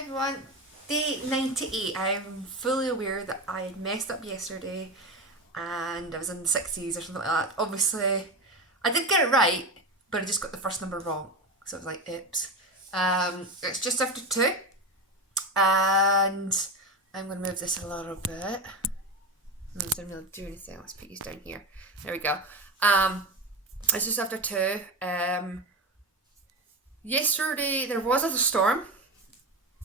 everyone. Day 98. I'm fully aware that I had messed up yesterday and I was in the 60s or something like that. Obviously, I did get it right, but I just got the first number wrong. So I was like, oops. It's just after 2 and I'm going to move this a little bit. I don't really do anything. Let's put these down here. There we go. It's just after 2. Yesterday there was a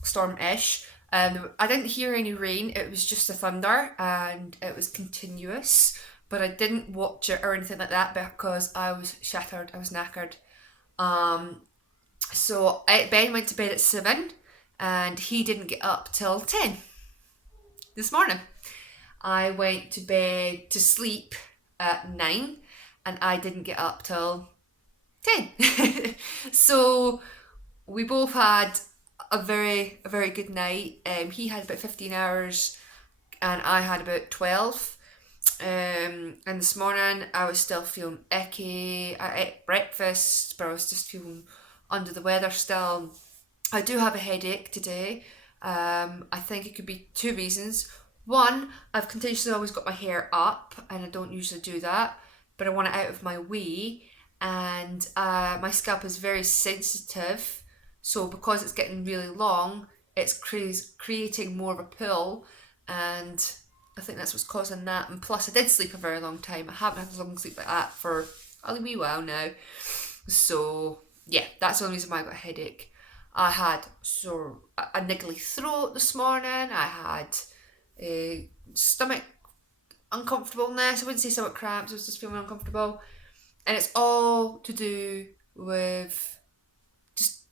storm-ish. I didn't hear any rain. It was just the thunder, and it was continuous. But I didn't watch it or anything like that because I was shattered. I was knackered. Ben went to bed at 7, and he didn't get up till 10 this morning. I went to bed to sleep at 9, and I didn't get up till 10. So we both had a very good night. He had about 15 hours and I had about 12. And this morning I was still feeling icky. I ate breakfast, but I was just feeling under the weather still. I do have a headache today. I think it could be two reasons. One, I've continuously always got my hair up and I don't usually do that, but I want it out of my way, and my scalp is very sensitive, so because it's getting really long, it's creating more of a pull, and I think that's what's causing that. And plus I did sleep a very long time. I haven't had a long sleep like that for a wee while now, so yeah, that's the only reason why I got a headache. I had a niggly throat this morning. I had stomach uncomfortableness. I wouldn't say stomach cramps, I was just feeling uncomfortable. And it's all to do with just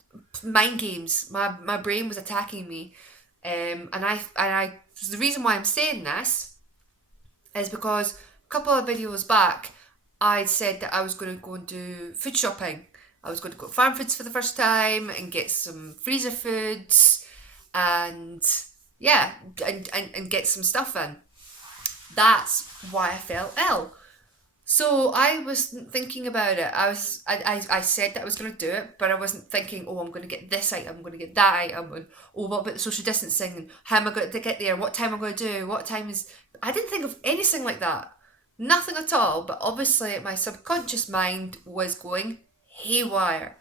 mind games. My brain was attacking me. The reason why I'm saying this is because a couple of videos back I said that I was going to go and do food shopping. I was going to go to Farm Foods for the first time and get some freezer foods and yeah, and get some stuff in. That's why I felt ill. So I was thinking about it. I said that I was going to do it, but I wasn't thinking, oh, I'm going to get this item, I'm going to get that item, and oh, what about the social distancing, and how am I going to get there, what time am I going to do, what time is... I didn't think of anything like that. Nothing at all, but obviously my subconscious mind was going haywire.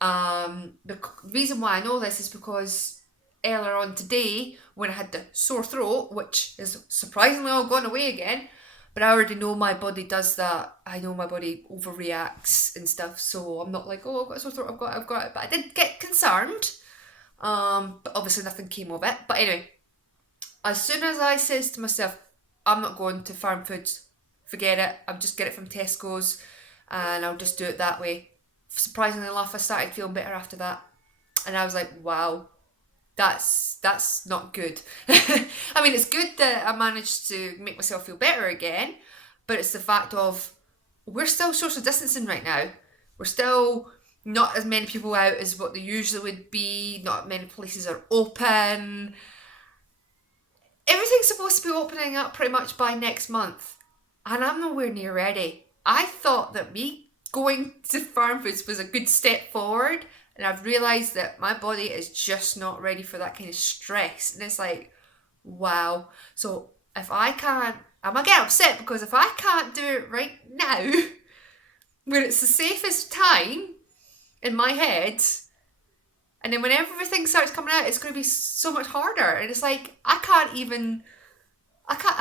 The reason why I know this is because earlier on today, when I had the sore throat, which is surprisingly all gone away again, but I already know my body does that. I know my body overreacts and stuff, so I'm not like, oh, I've got a sore throat, I've got it. But I did get concerned. But obviously nothing came of it. But anyway, as soon as I says to myself, I'm not going to Farm Foods, forget it, I'll just get it from Tesco's and I'll just do it that way. Surprisingly enough, I started feeling better after that. And I was like, wow, that's not good. I mean, it's good that I managed to make myself feel better again, but it's the fact of we're still social distancing right now. We're still not as many people out as what they usually would be. Not many places are open. Everything's supposed to be opening up pretty much by next month, and I'm nowhere near ready. I thought that me going to Farm Foods was a good step forward, and I've realised that my body is just not ready for that kind of stress. And it's like, wow. So if I can't, I'm going to get upset because if I can't do it right now, where it's the safest time in my head, and then when everything starts coming out, it's going to be so much harder. And it's like, I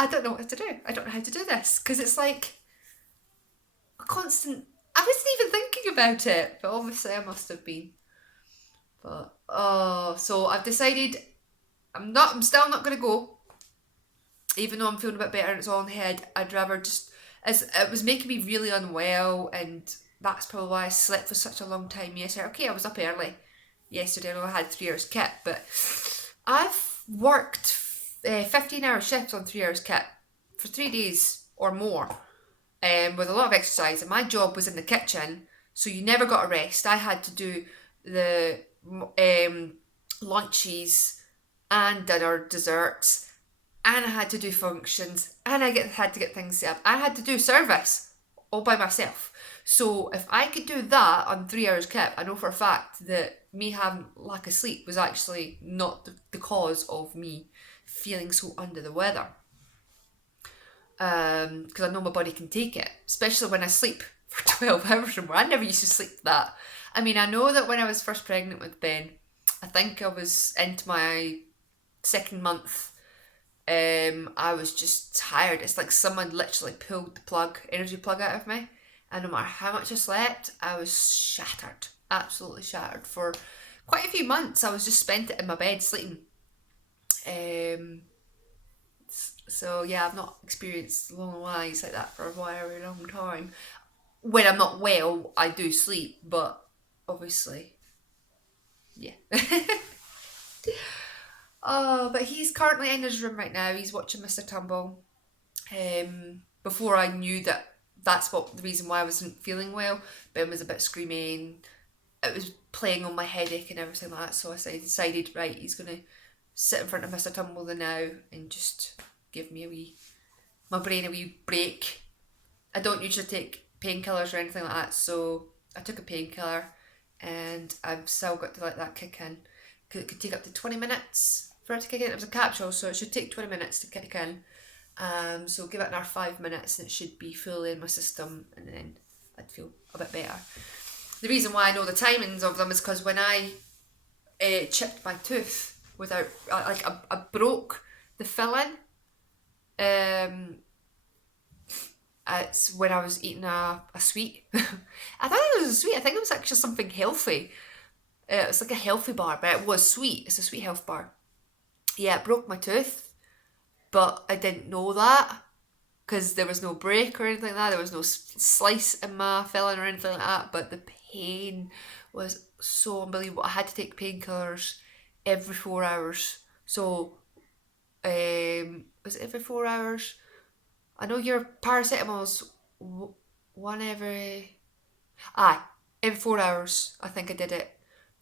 don't know what to do. I don't know how to do this. Because it's like a constant, I wasn't even thinking about it, but obviously I must have been. But so I've decided I'm still not going to go, even though I'm feeling a bit better and it's all in the head. I'd rather just, as it was making me really unwell, and that's probably why I slept for such a long time yesterday. Okay, I was up early yesterday. I know I had 3 hours kit, but I've worked 15-hour shifts on 3 hours kit for 3 days or more, with a lot of exercise. And my job was in the kitchen, so you never got a rest. I had to do the lunches and dinner, desserts, and I had to do functions, and had to get things set up. I had to do service all by myself. So if I could do that on 3 hours kip, I know for a fact that me having lack of sleep was actually not the cause of me feeling so under the weather. Because I know my body can take it, especially when I sleep for 12 hours or more. I never used to sleep that. I mean, I know that when I was first pregnant with Ben, I think I was into my second month. I was just tired. It's like someone literally pulled the energy plug out of me. And no matter how much I slept, I was shattered. Absolutely shattered. For quite a few months, I was just spent it in my bed sleeping. So yeah, I've not experienced long lies like that for a very long time. When I'm not well, I do sleep, but obviously, yeah. Oh, but he's currently in his room right now. He's watching Mr. Tumble. Before I knew that that's what the reason why I wasn't feeling well, Ben was a bit screaming. It was playing on my headache and everything like that. So I decided, right, he's gonna sit in front of Mr. Tumble now and just give me my brain a wee break. I don't usually take painkillers or anything like that, so I took a painkiller and I've still got to let that kick in. It could take up to 20 minutes for it to kick in. It was a capsule, so it should take 20 minutes to kick in. So give it another 5 minutes and it should be fully in my system, and then I'd feel a bit better. The reason why I know the timings of them is because when I chipped my tooth without, I broke the filling. It's when I was eating a sweet. I thought it was a sweet. I think it was actually something healthy. It was like a healthy bar, but it was sweet. It's a sweet health bar. Yeah, it broke my tooth, but I didn't know that because there was no break or anything like that. There was no slice in my filling or anything like that, but the pain was so unbelievable. I had to take painkillers every 4 hours. So, was it every 4 hours? I know your paracetamol's one every... every 4 hours. I think I did it.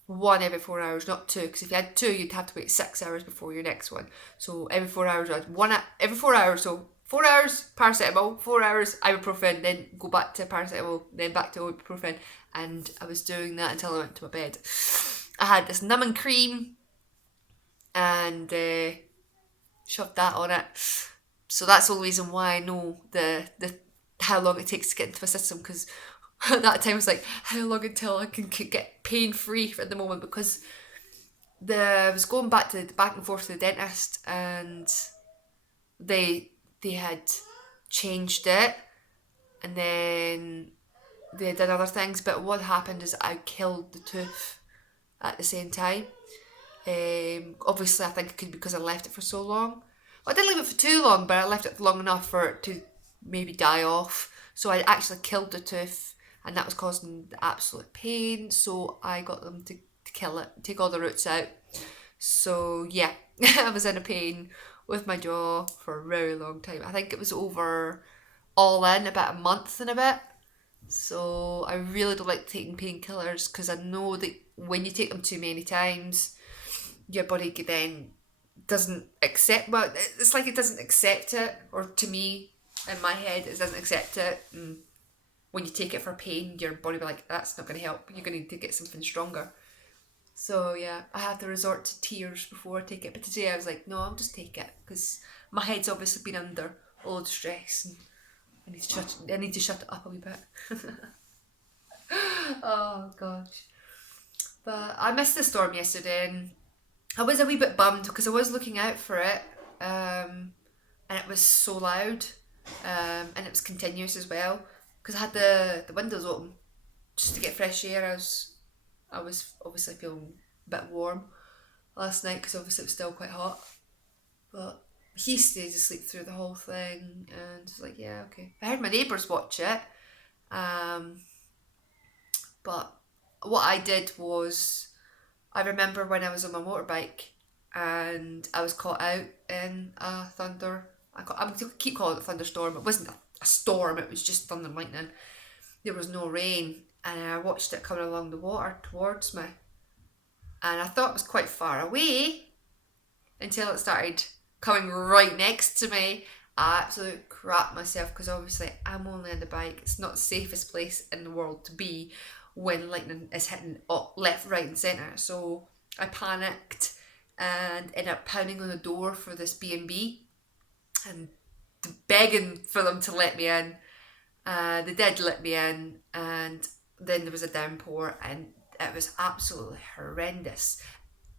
One every 4 hours, not two. Because if you had two, you'd have to wait 6 hours before your next one. So every 4 hours, every 4 hours. So 4 hours paracetamol, 4 hours ibuprofen, then go back to paracetamol, then back to ibuprofen. And I was doing that until I went to my bed. I had this numbing cream and shoved that on it. So that's the only reason why I know the how long it takes to get into my system, because at that time I was like, how long until I can get pain free at the moment, because I was going back and forth to the dentist and they had changed it and then they did other things, but what happened is I killed the tooth at the same time. Obviously I think it could be because I left it for so long. Well, I didn't leave it for too long, but I left it long enough for it to maybe die off. So I actually killed the tooth, and that was causing the absolute pain. So I got them to kill it, take all the roots out. So yeah, I was in a pain with my jaw for a very long time. I think it was over all in about a month and a bit. So I really don't like taking painkillers because I know that when you take them too many times, your body then doesn't accept, well, it's like it doesn't accept it, or to me, in my head, it doesn't accept it. And when you take it for pain, your body will be like, that's not going to help, you're going to need to get something stronger. So yeah, I had to resort to tears before I take it, but today I was like, no, I'll just take it, because my head's obviously been under a lot of stress, and I need to shut it up a wee bit. Oh gosh. But I missed the storm yesterday, and I was a wee bit bummed because I was looking out for it, and it was so loud, and it was continuous as well, because I had the windows open just to get fresh air. I was obviously feeling a bit warm last night because obviously it was still quite hot, but he stayed asleep through the whole thing, and was like, yeah, okay. I heard my neighbours watch it, but what I did was, I remember when I was on my motorbike and I was caught out in a thunder. I keep calling it a thunderstorm. It wasn't a storm, it was just thunder and lightning. There was no rain, and I watched it coming along the water towards me. And I thought it was quite far away until it started coming right next to me. I absolutely crap myself because obviously I'm only on the bike. It's not the safest place in the world to be when lightning is hitting left, right, and centre. So I panicked and ended up pounding on the door for this B&B and begging for them to let me in. They did let me in, and then there was a downpour, and it was absolutely horrendous.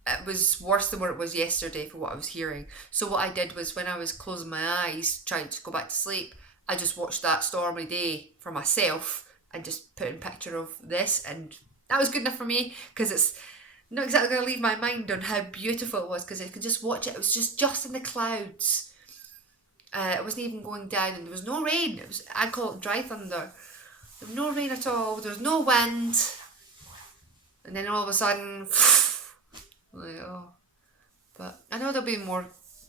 It was worse than what it was yesterday for what I was hearing. So what I did was, when I was closing my eyes trying to go back to sleep, I just watched that stormy day for myself and just put in a picture of this, and that was good enough for me, because it's not exactly going to leave my mind on how beautiful it was, because I could just watch it. It was just in the clouds. It wasn't even going down, and there was no rain. It was, I call it dry thunder. There was no rain at all. There was no wind, and then all of a sudden, like, oh. But I know there'll be more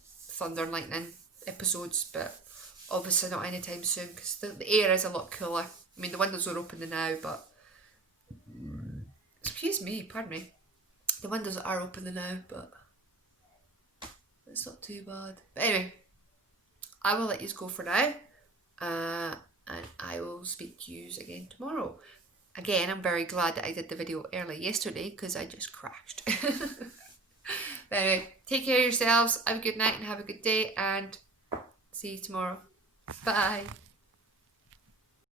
thunder and lightning episodes, but obviously not anytime soon, because the air is a lot cooler. I mean, the windows are open now, but excuse me, pardon me. The windows are open now, but it's not too bad. But anyway, I will let you go for now, and I will speak to you again tomorrow. Again, I'm very glad that I did the video early yesterday, because I just crashed. But anyway, take care of yourselves, have a good night and have a good day, and see you tomorrow. Bye.